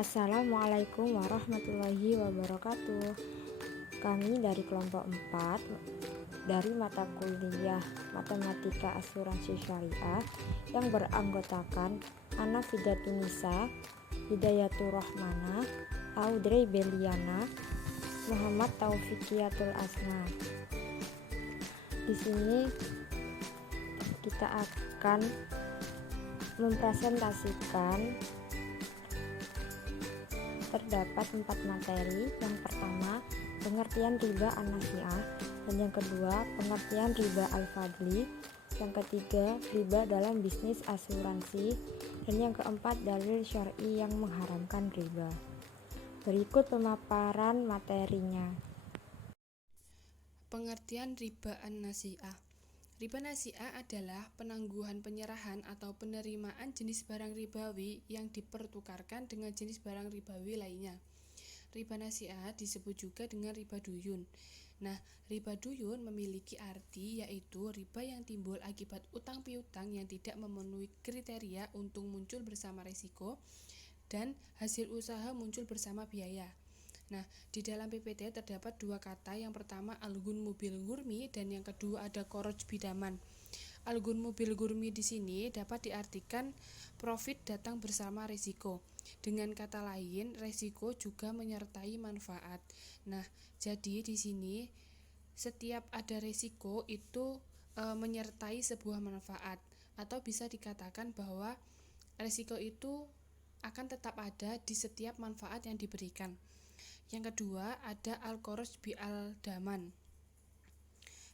Assalamualaikum warahmatullahi wabarakatuh. Kami dari kelompok 4 dari mata kuliah Matematika Asuransi Syariah yang beranggotakan Ana Fidatunisa, Hidayatur Rahmana, Audrey Beliana, Muhammad Taufiqiyatul Asna. Di sini kita akan mempresentasikan terdapat 4 materi. Yang pertama, pengertian riba an-nasi'ah, dan yang kedua, pengertian riba al-fadli, yang ketiga, riba dalam bisnis asuransi, dan yang keempat, dalil syar'i yang mengharamkan riba. Berikut pemaparan materinya. Pengertian riba an-nasi'ah. Riba nasi'ah adalah penangguhan penyerahan atau penerimaan jenis barang ribawi yang dipertukarkan dengan jenis barang ribawi lainnya. Riba nasi'ah disebut juga dengan riba duyun. Nah, riba duyun memiliki arti yaitu riba yang timbul akibat utang piutang yang tidak memenuhi kriteria untung muncul bersama risiko dan hasil usaha muncul bersama biaya. Nah, di dalam PPT terdapat dua kata, yang pertama al-ghunmu bil ghurmi dan yang kedua ada kharaj bidaman. Al-ghunmu bil ghurmi di sini dapat diartikan profit datang bersama risiko. Dengan kata lain, risiko juga menyertai manfaat. Nah, jadi di sini setiap ada risiko itu menyertai sebuah manfaat, atau bisa dikatakan bahwa risiko itu akan tetap ada di setiap manfaat yang diberikan. Yang kedua ada al-kharaj bi al-daman.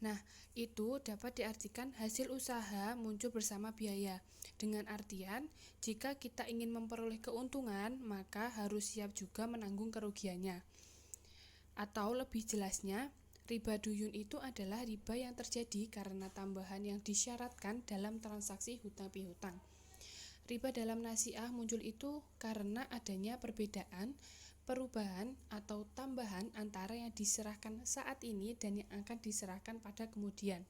Nah, itu dapat diartikan hasil usaha muncul bersama biaya. Dengan artian, jika kita ingin memperoleh keuntungan, maka harus siap juga menanggung kerugiannya. Atau lebih jelasnya, riba duyun itu adalah riba yang terjadi karena tambahan yang disyaratkan dalam transaksi hutang pihutang. Riba dalam nasi'ah muncul itu karena adanya perubahan atau tambahan antara yang diserahkan saat ini dan yang akan diserahkan pada kemudian.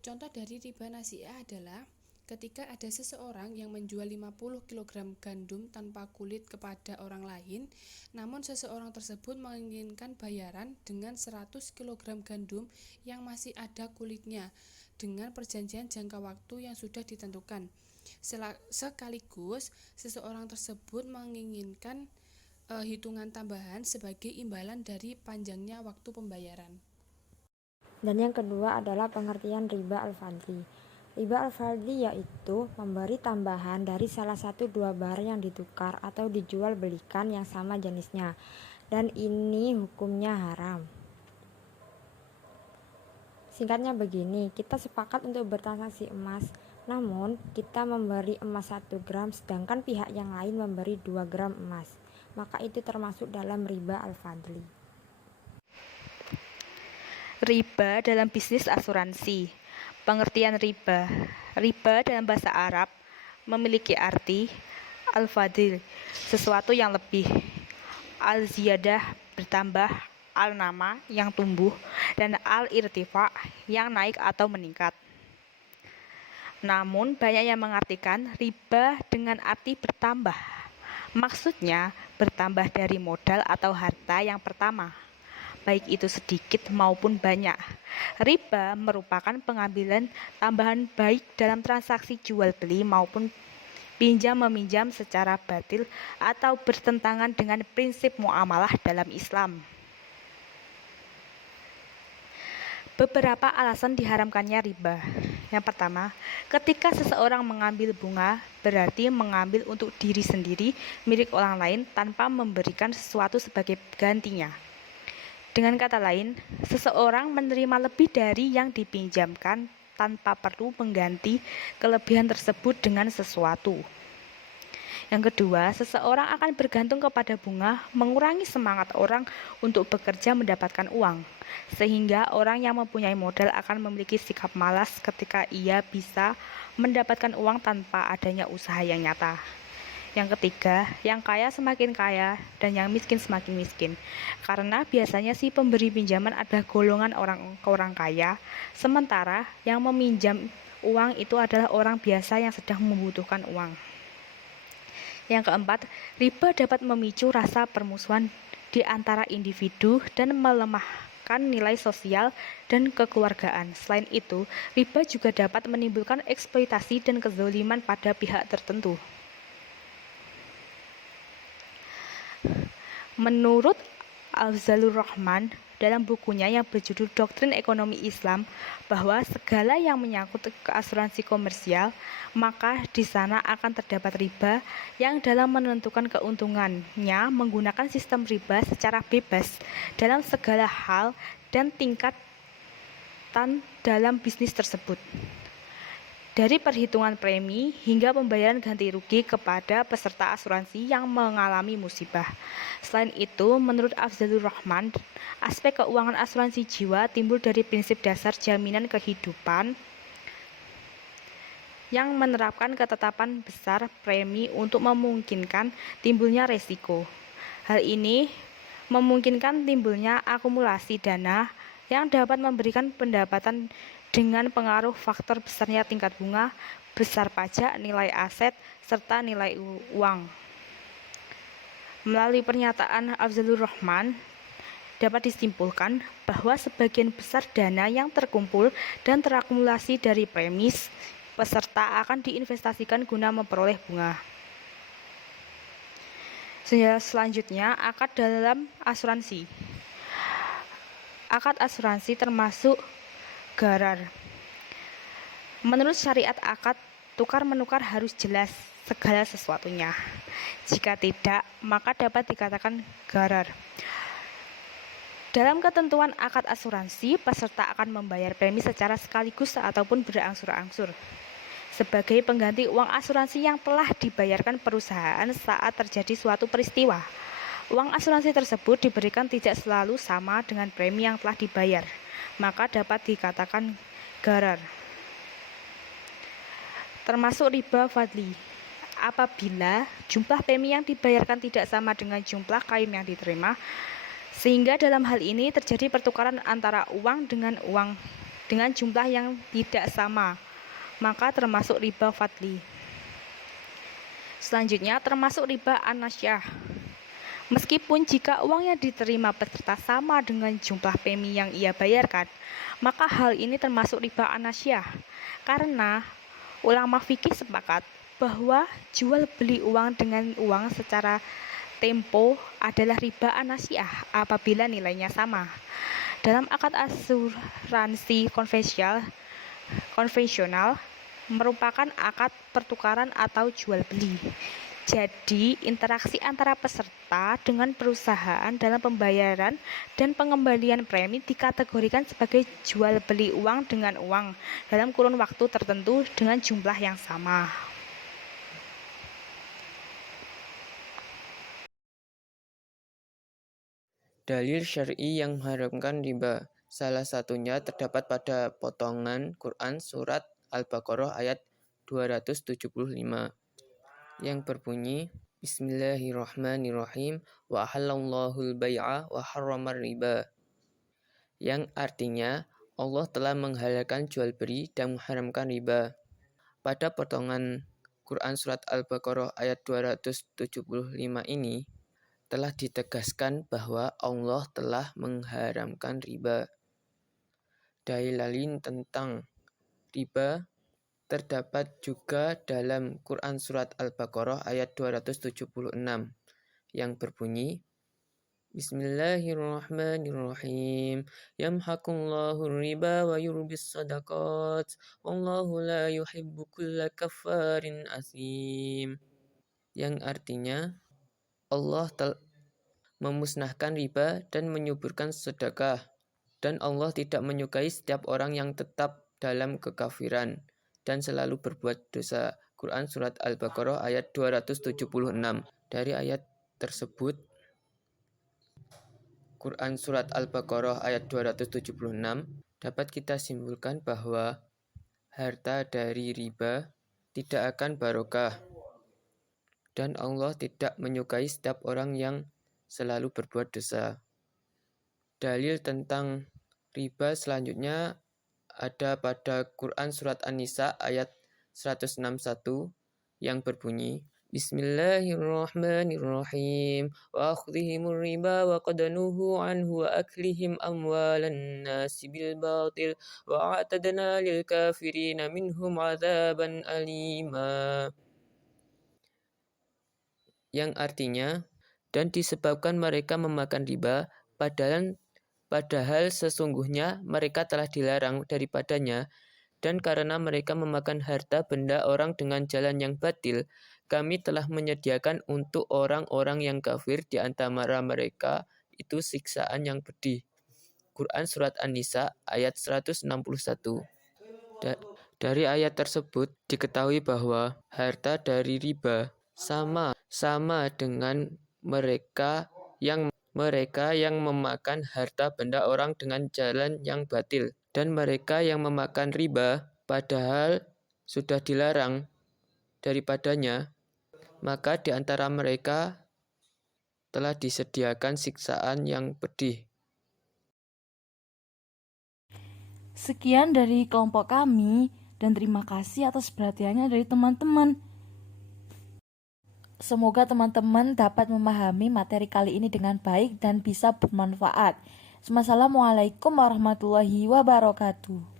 Contoh dari riba nasi'ah adalah ketika ada seseorang yang menjual 50 kg gandum tanpa kulit kepada orang lain, namun seseorang tersebut menginginkan bayaran dengan 100 kg gandum yang masih ada kulitnya dengan perjanjian jangka waktu yang sudah ditentukan. Sekaligus seseorang tersebut menginginkan hitungan tambahan sebagai imbalan dari panjangnya waktu pembayaran. Dan yang kedua adalah pengertian riba al-fadli. Riba al-fadli yaitu memberi tambahan dari salah satu dua barang yang ditukar atau dijual belikan yang sama jenisnya, dan ini hukumnya haram. Singkatnya begini, kita sepakat untuk bertransaksi emas, namun kita memberi emas 1 gram sedangkan pihak yang lain memberi 2 gram emas, maka itu termasuk dalam riba al-fadli. Riba dalam bisnis asuransi. Pengertian riba. Riba dalam bahasa Arab memiliki arti al-fadil, sesuatu yang lebih, al-ziyadah, bertambah, al-nama, yang tumbuh, dan al-irtifa, yang naik atau meningkat. Namun banyak yang mengartikan riba dengan arti bertambah. Maksudnya bertambah dari modal atau harta yang pertama, baik itu sedikit maupun banyak. Riba merupakan pengambilan tambahan baik dalam transaksi jual beli maupun pinjam meminjam secara batil atau bertentangan dengan prinsip muamalah dalam Islam. Beberapa alasan diharamkannya riba. Yang pertama, ketika seseorang mengambil bunga, berarti mengambil untuk diri sendiri milik orang lain tanpa memberikan sesuatu sebagai gantinya. Dengan kata lain, seseorang menerima lebih dari yang dipinjamkan tanpa perlu mengganti kelebihan tersebut dengan sesuatu. Yang kedua, seseorang akan bergantung kepada bunga, mengurangi semangat orang untuk bekerja mendapatkan uang, sehingga orang yang mempunyai modal akan memiliki sikap malas ketika ia bisa mendapatkan uang tanpa adanya usaha yang nyata. Yang ketiga, yang kaya semakin kaya dan yang miskin semakin miskin, karena biasanya si pemberi pinjaman adalah golongan orang kaya, sementara yang meminjam uang itu adalah orang biasa yang sedang membutuhkan uang. Yang keempat, riba dapat memicu rasa permusuhan di antara individu dan melemahkan nilai sosial dan kekeluargaan. Selain itu, riba juga dapat menimbulkan eksploitasi dan kezaliman pada pihak tertentu. Menurut Afzalur Rahman dalam bukunya yang berjudul Doktrin Ekonomi Islam, bahwa segala yang menyangkut ke asuransi komersial, maka di sana akan terdapat riba yang dalam menentukan keuntungannya menggunakan sistem riba secara bebas dalam segala hal dan tingkatan dalam bisnis tersebut. Dari perhitungan premi hingga pembayaran ganti rugi kepada peserta asuransi yang mengalami musibah. Selain itu, menurut Afzalur Rahman, aspek keuangan asuransi jiwa timbul dari prinsip dasar jaminan kehidupan yang menerapkan ketetapan besar premi untuk memungkinkan timbulnya resiko. Hal ini memungkinkan timbulnya akumulasi dana yang dapat memberikan pendapatan dengan pengaruh faktor besarnya tingkat bunga, besar pajak, nilai aset, serta nilai uang. Melalui pernyataan Afzalur Rahman, dapat disimpulkan bahwa sebagian besar dana yang terkumpul dan terakumulasi dari premis peserta akan diinvestasikan guna memperoleh bunga. Selanjutnya, akad dalam asuransi. Akad asuransi termasuk gharar. Menurut syariat akad tukar-menukar harus jelas segala sesuatunya. Jika tidak, maka dapat dikatakan gharar. Dalam ketentuan akad asuransi, peserta akan membayar premi secara sekaligus ataupun berangsur-angsur sebagai pengganti uang asuransi yang telah dibayarkan perusahaan saat terjadi suatu peristiwa. Uang asuransi tersebut diberikan tidak selalu sama dengan premi yang telah dibayar, maka dapat dikatakan gharar. Termasuk riba fadli. Apabila jumlah premi yang dibayarkan tidak sama dengan jumlah klaim yang diterima, sehingga dalam hal ini terjadi pertukaran antara uang dengan jumlah yang tidak sama, maka termasuk riba fadli. Selanjutnya, termasuk riba an-nasyah. Meskipun jika uang yang diterima peserta sama dengan jumlah premi yang ia bayarkan, maka hal ini termasuk riba an-nasyah, karena ulama fikih sepakat bahwa jual beli uang dengan uang secara tempo adalah riba an-nasyah apabila nilainya sama. Dalam akad asuransi konvensional merupakan akad pertukaran atau jual beli. Jadi, interaksi antara peserta dengan perusahaan dalam pembayaran dan pengembalian premi dikategorikan sebagai jual beli uang dengan uang dalam kurun waktu tertentu dengan jumlah yang sama. Dalil syar'i yang mengharamkan riba. Salah satunya terdapat pada potongan Quran surat Al-Baqarah ayat 275 yang berbunyi Bismillahirrahmanirrahim wa ahallallahu al-bai'a wa harramar riba, yang artinya Allah telah menghalalkan jual beli dan mengharamkan riba. Pada potongan Quran surat Al-Baqarah ayat 275 ini telah ditegaskan bahwa Allah telah mengharamkan riba. Dalil lain tentang riba terdapat juga dalam Quran surat Al-Baqarah ayat 276 yang berbunyi Bismillahirrahmanirrahim. Yamhaqullahu riba wa yurbis sadaqat. Wallahu la yuhibbu kulla kafarin asim. Yang artinya Allah memusnahkan riba dan menyuburkan sedekah. Dan Allah tidak menyukai setiap orang yang tetap dalam kekafiran dan selalu berbuat dosa. Quran surat Al-Baqarah ayat 276. Dari ayat tersebut, Quran surat Al-Baqarah ayat 276, dapat kita simpulkan bahwa harta dari riba tidak akan barokah. Dan Allah tidak menyukai setiap orang yang selalu berbuat dosa. Dalil tentang riba selanjutnya ada pada Quran surat An-Nisa ayat 161 yang berbunyi Bismillahirrahmanirrahim. Wa akhdhihimur riba wa qad nuhu anhu wa aklihim amwalan nasi bil batil wa a'tadna lil kafirina minhum adzaban alima. Yang artinya, dan disebabkan mereka memakan riba, padahal sesungguhnya mereka telah dilarang daripadanya, dan karena mereka memakan harta benda orang dengan jalan yang batil, kami telah menyediakan untuk orang-orang yang kafir di antara mereka itu siksaan yang pedih. Quran Surat An-Nisa ayat 161. Dari ayat tersebut diketahui bahwa harta dari riba sama dengan mereka yang memakan harta benda orang dengan jalan yang batil, dan mereka yang memakan riba padahal sudah dilarang daripadanya, maka di antara mereka telah disediakan siksaan yang pedih. Sekian dari kelompok kami dan terima kasih atas perhatiannya dari teman-teman. Semoga teman-teman dapat memahami materi kali ini dengan baik dan bisa bermanfaat. Wassalamualaikum warahmatullahi wabarakatuh.